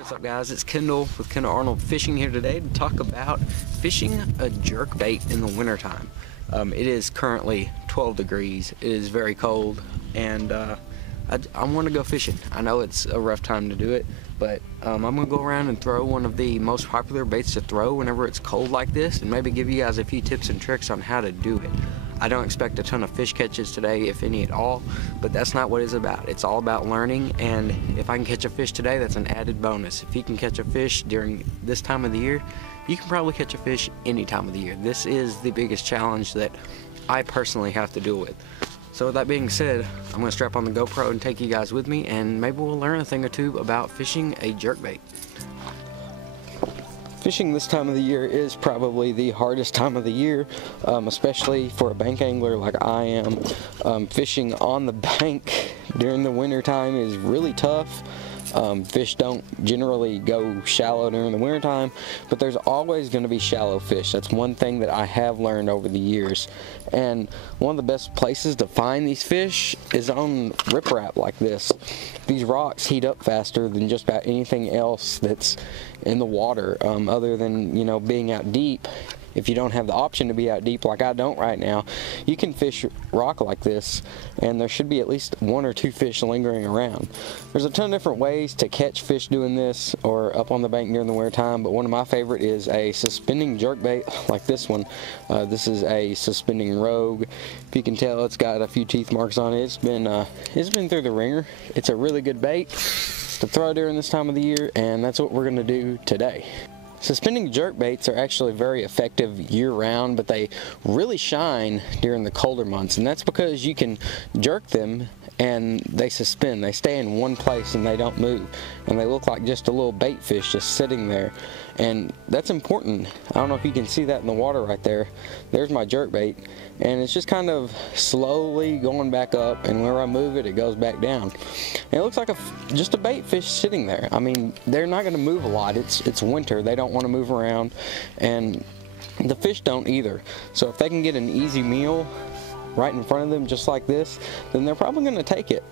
What's up, guys? It's Kendall with Kendall Arnold Fishing here today to talk about fishing a jerkbait in the wintertime. It is currently 12 degrees. It is very cold, and I want to go fishing. I know it's a rough time to do it, but I'm going to go around and throw one of the most popular baits to throw whenever it's cold like this, and maybe give you guys a few tips and tricks on how to do it. I don't expect a ton of fish catches today, if any at all, but that's not what it's about. It's all about learning, and if I can catch a fish today, that's an added bonus. If you can catch a fish during this time of the year, you can probably catch a fish any time of the year. This is the biggest challenge that I personally have to deal with. So with that being said, I'm going to strap on the GoPro and take you guys with me, and maybe we'll learn a thing or two about fishing a jerkbait. Fishing this time of the year is probably the hardest time of the year, especially for a bank angler like I am. Fishing on the bank during the winter time is really tough. Fish don't generally go shallow during the winter time, but there's always going to be shallow fish. That's one thing that I have learned over the years. And one of the best places to find these fish is on riprap like this. These rocks heat up faster than just about anything else that's in the water, other than, you know, being out deep. If you don't have the option to be out deep like I don't right now, you can fish rock like this, and there should be at least one or two fish lingering around. There's a ton of different ways to catch fish doing this or up on the bank during the winter time, but one of my favorite is a suspending jerkbait like this one. This is a suspending rogue. If you can tell, it's got a few teeth marks on it. It's been through the ringer. It's a really good bait to throw during this time of the year, and that's what we're going to do today. Suspending jerkbaits are actually very effective year-round, but they really shine during the colder months, and that's because you can jerk them and they suspend. They stay in one place and they don't move, and they look like just a little bait fish just sitting there, and that's important. I don't know if you can see that in the water right there. There's my jerkbait, and it's just kind of slowly going back up, and whenever I move it, it goes back down. And it looks like just a bait fish sitting there. I mean, they're not going to move a lot. It's winter. They don't want to move around, and the fish don't either. So if they can get an easy meal right in front of them just like this, then they're probably going to take it.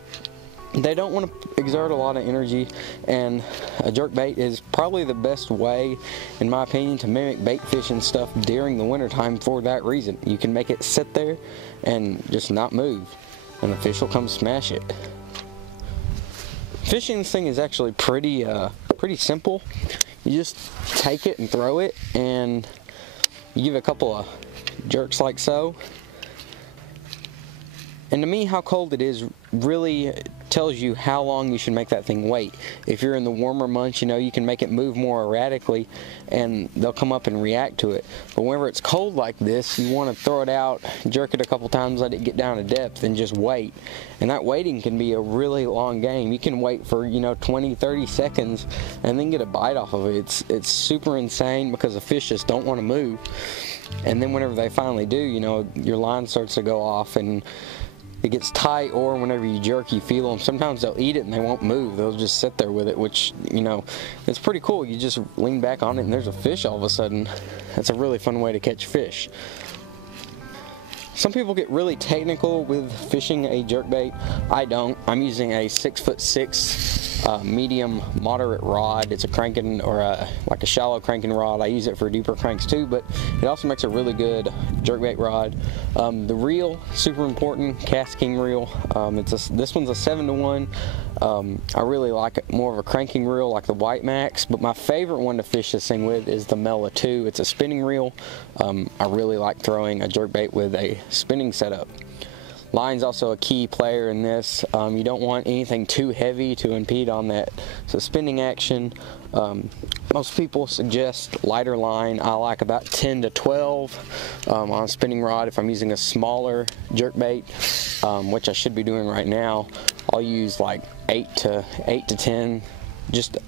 They don't want to exert a lot of energy, and a jerkbait is probably the best way, in my opinion, to mimic bait fish and stuff during the winter time for that reason. You can make it sit there and just not move, and the fish will come smash it. Fishing this thing is actually pretty simple. You just take it and throw it, and you give it a couple of jerks like so. And to me, how cold it is really tells you how long you should make that thing wait. If you're in the warmer months, you know, you can make it move more erratically and they'll come up and react to it. But whenever it's cold like this, you want to throw it out, jerk it a couple times, let it get down to depth, and just wait. And that waiting can be a really long game. You can wait for, you know, 20, 30 seconds and then get a bite off of it. It's super insane because the fish just don't want to move. And then whenever they finally do, you know, your line starts to go off and it gets tight, or whenever you jerk, you feel them. Sometimes they'll eat it and they won't move. They'll just sit there with it, which, you know, it's pretty cool. You just lean back on it and there's a fish all of a sudden. That's a really fun way to catch fish. Some people get really technical with fishing a jerkbait. I don't. I'm using a 6'6" medium moderate rod. It's a cranking, or like a shallow cranking rod. I use it for deeper cranks too, but it also makes a really good jerkbait rod. The reel, super important, Cast King reel. This one's a 7-to-1. I really like it, more of a cranking reel like the White Max, but my favorite one to fish this thing with is the Mela 2. It's a spinning reel. I really like throwing a jerkbait with a spinning setup. Line's also a key player in this. You don't want anything too heavy to impede on that suspending action. Most people suggest lighter line. I like about 10 to 12 on a spinning rod. If I'm using a smaller jerkbait, which I should be doing right now, I'll use like 8 to 10. Just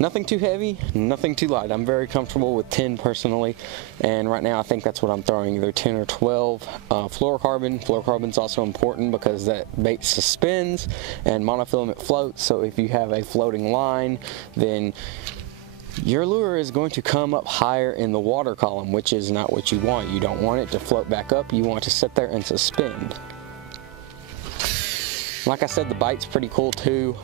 nothing too heavy, nothing too light. I'm very comfortable with 10 personally, and right now I think that's what I'm throwing, either 10 or 12. Fluorocarbon. Fluorocarbon's also important because that bait suspends and monofilament floats, so if you have a floating line, then your lure is going to come up higher in the water column, which is not what you want. You don't want it to float back up. You want it to sit there and suspend. Like I said, the bite's pretty cool too.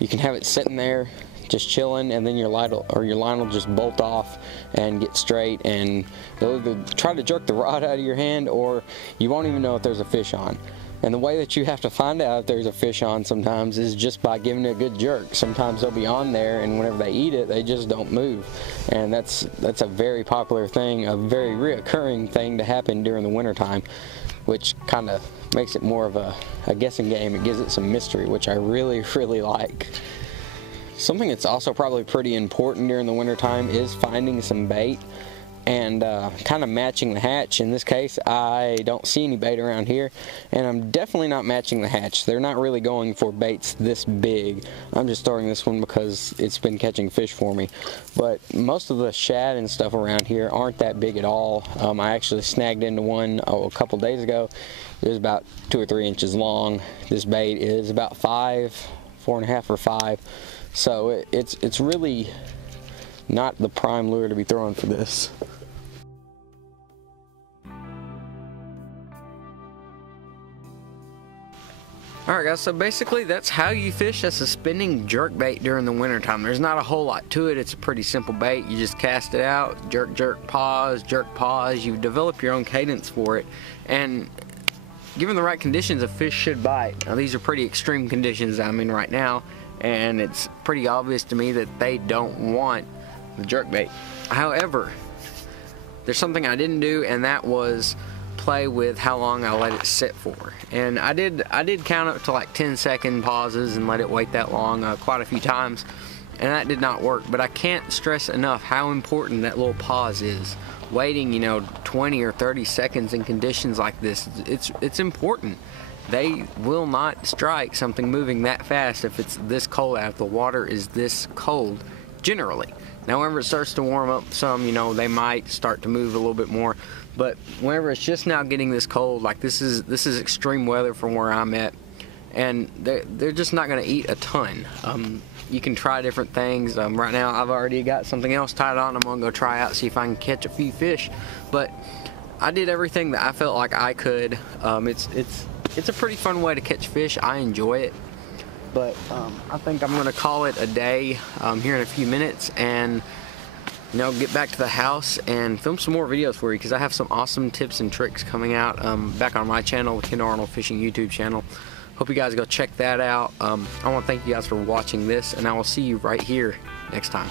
You can have it sitting there just chilling, and then your line will just bolt off and get straight, and they'll either try to jerk the rod out of your hand, or you won't even know if there's a fish on. And the way that you have to find out if there's a fish on sometimes is just by giving it a good jerk. Sometimes they'll be on there, and whenever they eat it, they just don't move. And that's a very popular thing, a very reoccurring thing to happen during the wintertime, which kind of makes it more of a guessing game. It gives it some mystery, which I really, really like. Something that's also probably pretty important during the wintertime is finding some bait and kind of matching the hatch. In this case, I don't see any bait around here, and I'm definitely not matching the hatch. They're not really going for baits this big. I'm just throwing this one because it's been catching fish for me. But most of the shad and stuff around here aren't that big at all. I actually snagged into one a couple days ago. It was about 2 or 3 inches long. This bait is about 4.5 or 5. So it's really not the prime lure to be throwing for this. Alright guys, so basically that's how you fish a suspending jerkbait during the wintertime. There's not a whole lot to it. It's a pretty simple bait. You just cast it out, jerk, jerk, pause, jerk, pause. You develop your own cadence for it, and given the right conditions, a fish should bite. Now these are pretty extreme conditions I'm in right now, and it's pretty obvious to me that they don't want the jerkbait. However, there's something I didn't do, and that was play with how long I let it sit for. And I did count up to like 10-second pauses and let it wait that long quite a few times, and that did not work. But I can't stress enough how important that little pause is. Waiting, 20 or 30 seconds in conditions like this, it's important. They will not strike something moving that fast if it's this cold out, if the water is this cold, generally. Now, whenever it starts to warm up some, they might start to move a little bit more. But whenever it's just now getting this cold, like this is extreme weather from where I'm at, and they're just not going to eat a ton. You can try different things. Right now, I've already got something else tied on. I'm gonna go try out, see if I can catch a few fish. But I did everything that I felt like I could. It's a pretty fun way to catch fish. I enjoy it. But I think I'm gonna call it a day here in a few minutes, and get back to the house and film some more videos for you, because I have some awesome tips and tricks coming out back on my channel, the Kendall Arnold Fishing YouTube channel. Hope you guys go check that out. I want to thank you guys for watching this, and I will see you right here next time.